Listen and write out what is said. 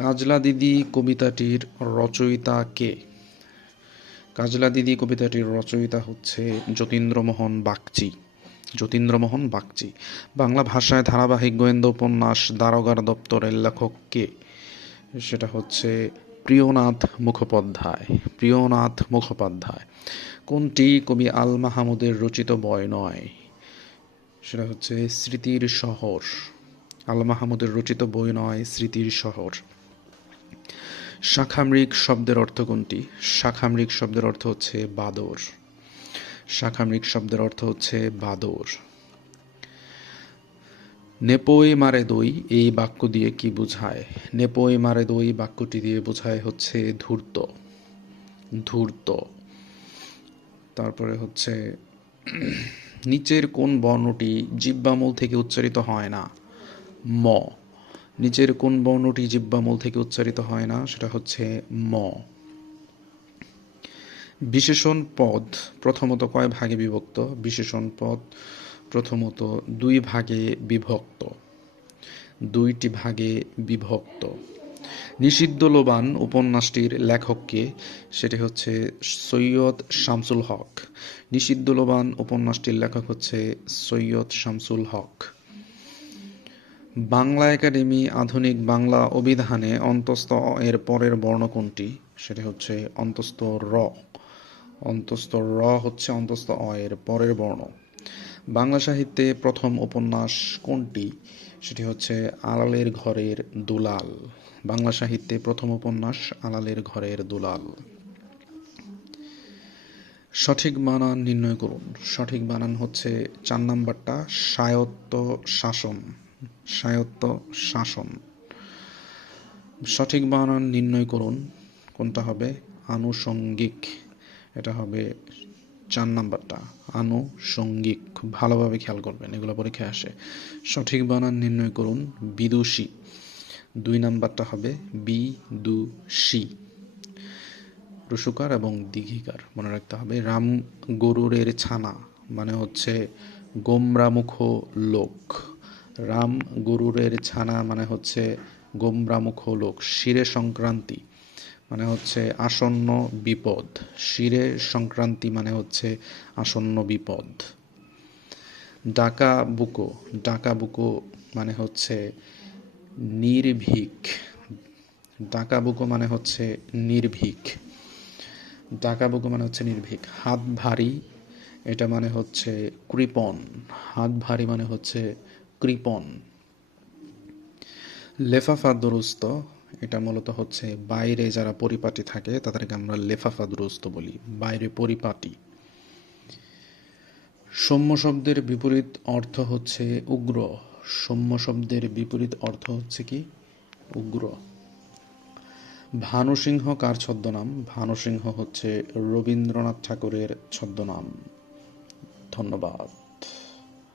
কাজলা দিদি কবিতাটির রচয়িতা কে? কাজলা দিদি কবিতাটির রচয়িতা হচ্ছে যতীন্দ্রমোহন বাগচি। যতীন্দ্রমোহন বাগচি। বাংলা ভাষায় ধারাবাহিক গোয়েন্দা উপন্যাস দারোগার দপ্তরের লেখক কে? সেটা হচ্ছে প্রিয়নাথ মুখোপাধ্যায়। প্রিয়নাথ মুখোপাধ্যায়। কোনটি কবি আল মাহমুদের রচিত বই নয়? সেটা হচ্ছে স্মৃতির শহর। আল মাহমুদের রচিত বই নয় স্মৃতির শহর। শাখামৃগ শব্দের অর্থ কোনটি? শাখামৃগ শব্দের অর্থ হচ্ছে বাদর। শাখামৃগ শব্দের অর্থ হচ্ছে বাদর। নেপোয় মারে দই এই বাক্য দিয়ে কি বোঝায়? নেপোয় মারে দই বাক্যটি দিয়ে বোঝায় হচ্ছে ধূর্ত। ধূর্ত। তারপরে হচ্ছে নিচের কোন বর্ণটি জিহ্বামূল থেকে উচ্চারিত হয় না? ম। নিচের কোন বর্ণটি জিহ্বামূল থেকে উচ্চারিত হয় না? সেটা হচ্ছে ম। বিশেষণ পদ প্রথমত কয় ভাগে বিভক্ত? বিশেষণ পদ প্রথমত দুই ভাগে বিভক্ত। দুইটি ভাগে বিভক্ত। নিষিদ্ধ লোবান উপন্যাসটির লেখককে? সেটি হচ্ছে সৈয়দ শামসুল হক। নিষিদ্ধ লোবান উপন্যাসটির লেখক হচ্ছে সৈয়দ শামসুল হক। বাংলা একাডেমি আধুনিক বাংলা অভিধানে অন্তস্থ অ এর পরের বর্ণ কোনটি? সেটি হচ্ছে অন্তস্থ র। অন্তস্থ র হচ্ছে অন্তস্থ অ এর পরের বর্ণ। বাংলা সাহিত্যে প্রথম উপন্যাস কোনটি? সেটি হচ্ছে আলালের ঘরের দুলাল। বাংলা সাহিত্যে প্রথম উপন্যাস আলালের ঘরের দুলাল। সঠিক বানান নির্ণয় করুন। সঠিক বানান হচ্ছে 4 নাম্বারটা স্বায়ত্ত শাসন। স্বায়ত্ত শাসন। সঠিক বানান নির্ণয় করুন। কোনটা হবে? আনুষঙ্গিক। এটা হবে 4 নাম্বারটা আনুষঙ্গিক। খুব ভালোভাবে খেয়াল করবেন, এগুলো পরীক্ষায় আসে। সঠিক বানান নির্ণয় করুন বিদুষী। 2 নাম্বারটা হবে বিদুষী। রসুকার এবং দীঘিকার মনে রাখতে হবে। রাম গরুরের ছানা মানে হচ্ছে গোমরামুখ লোক। রাম গরুরের ছানা মানে হচ্ছে গোমরামুখ লোক। শিরে সংক্রান্তি মানে হচ্ছে আসন্ন বিপদ। শিরে সংক্রান্তি মানে হচ্ছে আসন্ন বিপদ। ডাকা বুকো। ডাকা বুকো মানে হচ্ছে নির্ভীক। ডাকা বুকো মানে হচ্ছে নির্ভীক। ডাকা বুকো মানে হচ্ছে নির্ভীক। হাত ভারী এটা মানে হচ্ছে কৃপণ। হাত ভারী মানে হচ্ছে কৃপণ। লেফাফা দুরুস্ত এটা মূলত হচ্ছে বাইরে যারা পরিপাটি থাকে তাদেরকে আমরা লেফাফা দুরুস্ত বলি, বাইরে পরিপাটি। সৌম্য শব্দের বিপরীত অর্থ হচ্ছে উগ্র। সৌম্য শব্দের বিপরীত অর্থ হচ্ছে কি? উগ্র। ভানুসিংহ কার ছদ্মনাম? ভানুসিংহ হচ্ছে রবীন্দ্রনাথ ঠাকুরের ছদ্মনাম। ধন্যবাদ।